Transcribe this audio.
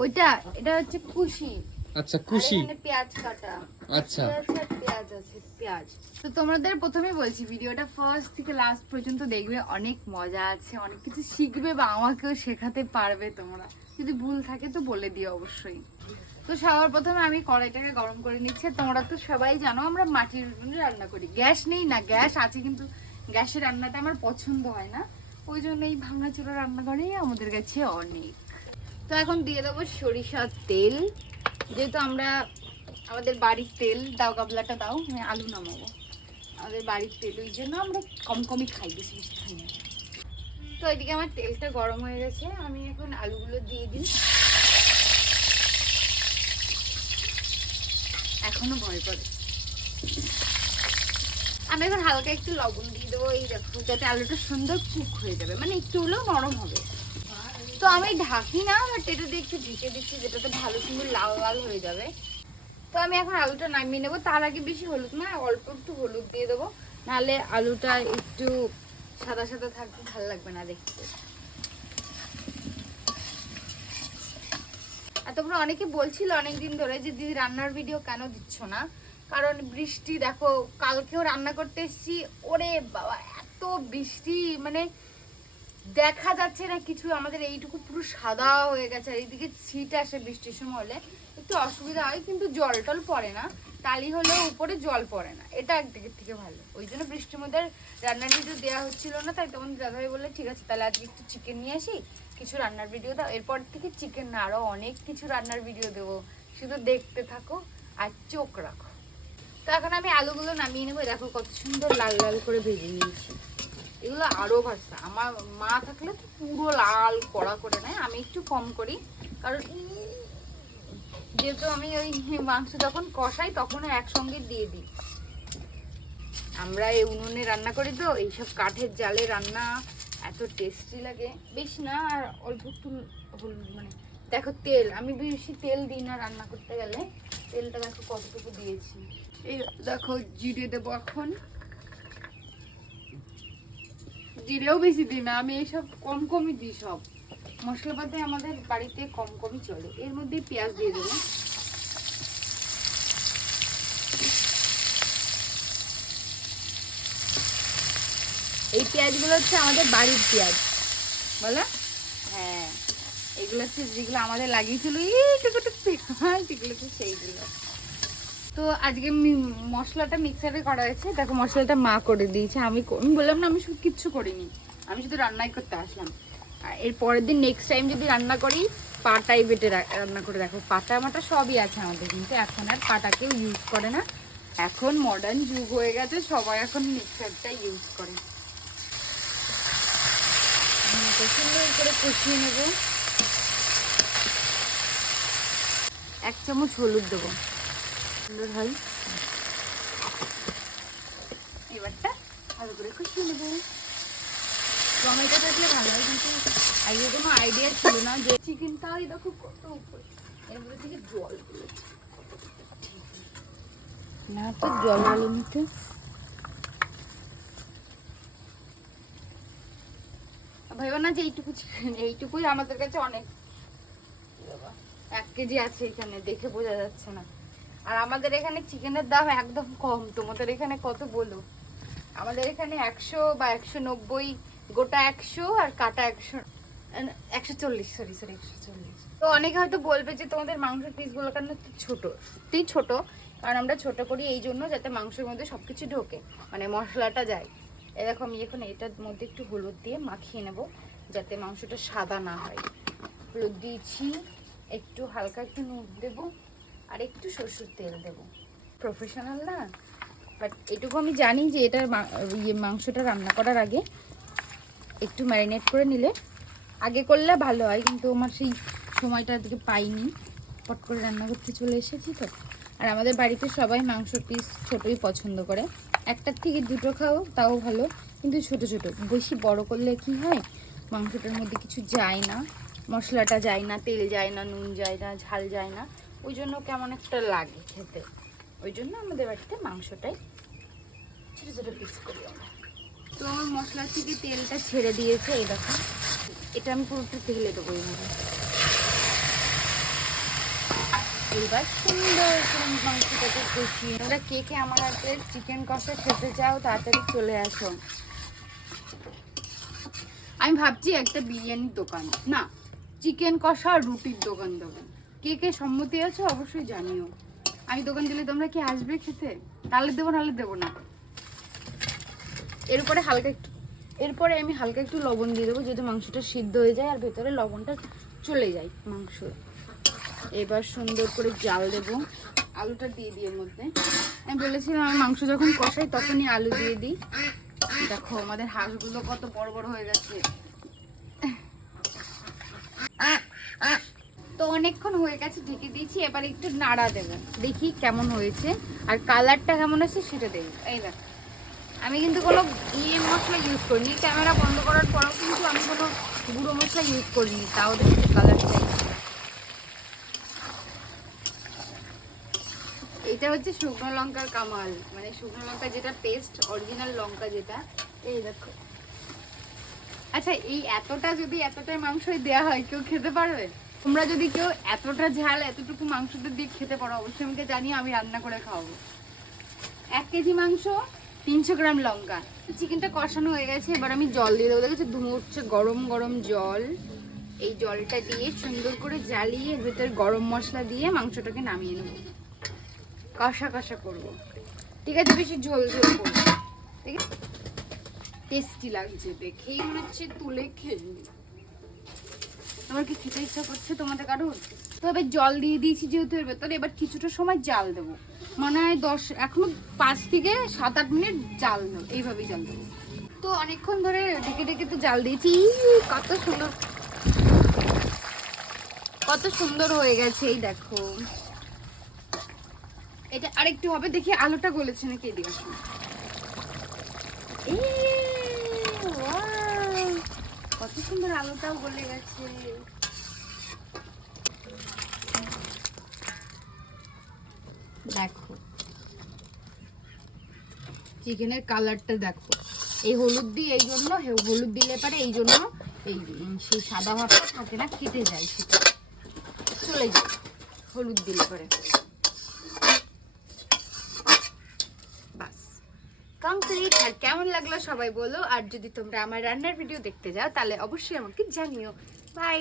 ওইটা এটা হচ্ছে কুশি। আচ্ছা এখানে পেঁয়াজ কাটা। আচ্ছা। পেঁয়াজ আছে পেঁয়াজ তো তোমাদের প্রথমেই বলছি ভিডিওটা ফার্স্ট থেকে লাস্ট পর্যন্ত দেখবে অনেক মজা আছে অনেক কিছু শিখবে বা আমাকেও শেখাতে পারবে তোমরা। যদি ভুল থাকে তো বলে দিও অবশ্যই। তো সবার প্রথমে আমি কড়াইটাকে গরম করে নিচ্ছি তোমরা তো সবাই জানো আমরা মাটির উনুনে রান্না করি। গ্যাস নেই না গ্যাস আছে কিন্তু গ্যাসের রান্নাটা আমার পছন্দ হয় না। ওই জন্য এই ভাঙাচোরা রান্নাঘরেই আমাদের কাছে অনেক। তো এখন দিয়ে দেবো সরিষার তেল। যেহেতু আমরা আমাদের বাড়ির তেল, দাও গাবলাটা দাও, আমি আলু নামাবো। আমাদের বাড়ির তেল, ওই জন্য আমরা কম কমই খাই, বেশি বেশি খাই না। তো এদিকে আমার তেলটা গরম হয়ে গেছে, আমি এখন আলুগুলো দিয়ে দিই। এখনও ভয় করে। আমি এখন হালকা একটু লবণ দিয়ে দেবো, এই দেখো, যাতে আলুটা সুন্দর কুক হয়ে যাবে মানে একটু হলেও নরম হবে। আমি ঢাকি না বাট এটা দিয়ে একটু ঢেকে দিচ্ছি, যেটাতে ভালো সুন্দর লাল লাল হয়ে যাবে। তো আমি এখন আলুটা নামিয়ে নেব। তার আগে বেশি হলুদ না, অল্প একটু হলুদ দিয়ে দেবো। নাহলে আলুটা একটু সাদা সাদা থাকবে ভালো লাগবে না দেখতে। তোমরা অনেকে বলছিল অনেকদিন ধরে যে, দিদি, রান্নার ভিডিও কেন দিচ্ছ না? কারণ বৃষ্টি, দেখো, কালকেও রান্না করতে এসেছি। ওরে বাবা, এত বৃষ্টি মানে দেখা যাচ্ছে না কিছু, আমাদের এইটুকু পুরো সাদা হয়ে গেছে, আর এইদিকে ছিট আসে বৃষ্টির সময় হলে। একটু অসুবিধা হয়, কিন্তু জল টল পড়ে না, টালি হলেও উপরে জল পড়ে না। এটা একদিকের থেকে ভালো। ওই জন্য বৃষ্টির মধ্যে রান্নার ভিডিও দেওয়া হচ্ছিল না, তাই তখন দাদাভাই বললে, ঠিক আছে, তাহলে আজকে একটু চিকেন নিয়ে আসি, কিছু রান্নার ভিডিও দাও। এরপর থেকে চিকেন না আরও অনেক কিছু রান্নার ভিডিও দেবো। শুধু দেখতে থাকো আর চোখ রাখো। তো এখন আমি আলুগুলো নামিয়ে নেব। দেখো কত সুন্দর লাল লাল করে ভেজে নিয়েছি। এগুলো আরও ভাজতে আমার মা থাকলে তো পুরো লাল কড়া করে নেয়, আমি একটু কম করি। কারণ যেহেতু আমি ওই মাংস যখন কষাই তখন একসঙ্গে দিয়ে দিই। আমরা এই উনুনে রান্না করি তো, এইসব কাঠের জালে রান্না এত টেস্টি লাগে। বেশি না, আর অল্প একটু হলুদ মানে দেখো তেল, আমি বেশি তেল দিই না রান্না করতে গেলে। তেলটা দেখো কতটুকু দিয়েছি। এই দেখো জিরে দেবো এখন। জিরেও বেশি দিই না আমি এইসব কম কমই দিই সব। মশলাপাতি আমাদের বাড়িতে কম কমই চলে। এর মধ্যে পেঁয়াজ দিয়ে দেবো। এই পেঁয়াজগুলো হচ্ছে আমাদের বাড়ির পেঁয়াজ। বলো? হ্যাঁ এগুলো হচ্ছে যেগুলো আমাদের লাগিয়েছিল। এইটুকু পেঁয়াজ এগুলো হচ্ছে সেইগুলো। তো আজকে মশলাটা মিক্সারে করা হয়েছে। দেখো, মশলাটা মা করে দিয়েছে। আমি আমি বললাম না, আমি শুধু কিচ্ছু করিনি। আমি শুধু রান্নাই করতে আসলাম। আর এর পরের দিন নেক্সট টাইম যদি রান্না করি, পাটাই বেটে রান্না করে দেখো। পাটা মাটা সবই আছে আমাদের, কিন্তু এখন আর পাটা কেউ ইউজ করে না। এখন মডার্ন যুগ হয়ে গেছে, সবাই এখন মিক্সারটা ইউজ করে। সুন্দর করে কষিয়ে নেব। এক চামচ হলুদ দেবো। সুন্দর হয়। এবারটা ভালো করে খুশি নেব। টমেটো থাকলে ভালো হয়, কিন্তু আগে কোনো আইডিয়া ছিল না যে চিকেনটাই দেখো কত উপরে। এর মধ্যে থেকে জল না, তো জল আলো নিতে। ভেবো না যে এইটুকু এইটুকুই আমাদের কাছে অনেক। এক কেজি আছে এখানে, দেখে বোঝা যাচ্ছে না। আর আমাদের এখানে চিকেনের দাম একদম কম। তোমাদের এখানে কত বলো? আমাদের এখানে একশো বা একশো নব্বই, গোটা একশো আর কাটা একশো একশো চল্লিশ সরি সরি একশো চল্লিশ। তো অনেকে হয়তো বলবে যে তোমাদের মাংসের পিসগুলো কেন ছোট? সত্যিই ছোট, কারণ আমরা ছোট করি এই জন্য যাতে মাংসের মধ্যে সব কিছু ঢোকে মানে মশলাটা যায়। এ দেখো, আমি এখন এটার মধ্যে একটু হলুদ দিয়ে মাখিয়ে নেব, যাতে মাংসটা সাদা না হয়। হলুদ দিয়েছি, একটু হালকা একটু নুন দেবো। আর একটু সরষের তেল দেবো। প্রফেশনাল না বাট এটুকু আমি জানি যে এটা ইয়ে মাংসটা রান্না করার আগে একটু ম্যারিনেট করে নিলে, আগে করলে ভালো হয়, কিন্তু আমার সেই সময়টার দিকে পাইনি। পট করে রান্না করতে চলে এসেছি তো। আর আমাদের বাড়িতে সবাই মাংস পিস ছোটোই পছন্দ করে। একটার থেকে দুটো খাও, তাও ভালো, কিন্তু ছোট ছোট। বেশি বড় করলে কি হয়, মাংসটার মধ্যে কিছু যায় না। মশলাটা যায় না, তেল যায় না, নুন যায় না, ঝাল যায় না। ওই জন্য কেমন একটা লাগে খেতে। ওই জন্য আমাদের বাড়িতে মাংসটাই ছোটো ছোটো পিস করি আমরা। তো আমার মশলা থেকে তেলটা ছেড়ে দিয়েছে, এই দেখো। এটা আমি পুরোটা তেলে দেবো এইভাবে। এবার সুন্দর করে মাংসটাকে কষিয়ে তোমরা কে কে আমার হাতের চিকেন কষা খেতে চাও, তাড়াতাড়ি চলে আসো। আমি ভাবছি একটা বিরিয়ানির দোকান। না চিকেন কষা আর রুটির দোকান দেবো। কে কে সম্মতি আছে অবশ্যই জানিও। আমি দোকান দিলে তোমরা কি আসবে খেতে? তাহলে দেবো, নাহলে দেবো না। এরপরে হালকা একটু এরপরে আমি হালকা একটু লবণ দিয়ে দেবো, যদি মাংসটা সিদ্ধ হয়ে যায়, আর ভেতরে লবণটা চলে যায় মাংস। এবার সুন্দর করে জাল দেবো। আলুটা দিয়ে এর মধ্যে। আমি বলেছিলাম, আমি মাংস যখন কষাই তখনই আলু দিয়ে দিই। দেখো, আমাদের হাঁসগুলো কত বড় বড় হয়ে গেছে। তো অনেকক্ষণ হয়ে গেছে, ঢেকে দিয়েছি, এবার একটু নাড়া দেবো। দেখি কেমন হয়েছে, আর কালারটা কেমন আছে সেটা দেখব এই দেখো, আমি কিন্তু কোনো ইয়ে মশলা ইউজ করিনি, ক্যামেরা বন্ধ করার পরেও কিন্তু আমি কোনো গুঁড়ো মশলা ইউজ করিনি, তাও দেখতে কালারটা এটা হচ্ছে শুকনো লঙ্কার কামাল মানে শুকনো লঙ্কা যেটা পেস্ট অরিজিনাল লঙ্কা যেটা, এই দেখো। আচ্ছা এই এতটা যদি এতটাই মাংসই দেওয়া হয়, কেউ খেতে পারবে? তোমরা যদি কেউ এতটা ঝাল, এতটুকু মাংসটা দিয়ে খেতে পারো, অবশ্যই আমাকে জানিয়ে আমি রান্না করে খাওয়াবো। এক কেজি মাংস, তিনশো গ্রাম লঙ্কা। চিকেনটা কষানো হয়ে গেছে, এবার আমি জল দিয়ে দেবো। দেখেছি ধুমো উঠছে গরম গরম জল। এই জলটা দিয়ে সুন্দর করে জ্বালিয়ে, ভেতরে গরম মশলা দিয়ে মাংসটাকে নামিয়ে নেব। কষা কষা করব। ঠিক আছে, বেশি ঝোল ঝোল করব ঠিক আছে? টেস্টি লাগছে, দেখেই মনে হচ্ছে তুলে খেয়ে। তোমার কি খেতে ইচ্ছা করছে তোমাদের কারোর? তো এবার জল দিয়ে দিয়েছি যেহেতু এর ভেতরে, এবার কিছুটা সময় জাল দেবো। মনে হয় দশ, এখনও পাঁচ থেকে সাত আট মিনিট জাল দেবো এইভাবেই জাল দেবো। তো অনেকক্ষণ ধরে ডেকে ডেকে তো জাল দিয়েছি। কত সুন্দর। কত সুন্দর হয়ে গেছে, এই দেখো। এটা আরেকটু হবে, দেখি আলোটা গলেছে নাকি এদিকে। এই! কত সুন্দর আলুটাও গলে গেছে। দেখো। চিকেনের কালারটা দেখো। এই হলুদ দিয়ে এই জন্য হলুদ দিলে পারে এই জন্য এই সেই সাদা ভাবটা থাকে না, কেটে যায় সেটা। চলে যায় হলুদ দিলে পরে। কমপ্লিট আর কেমন লাগল সবাই বলো। আর যদি তোমরা আমার রান্নার ভিডিও দেখতে যাও, তাহলে অবশ্যই আমাকে জানিও। বাই।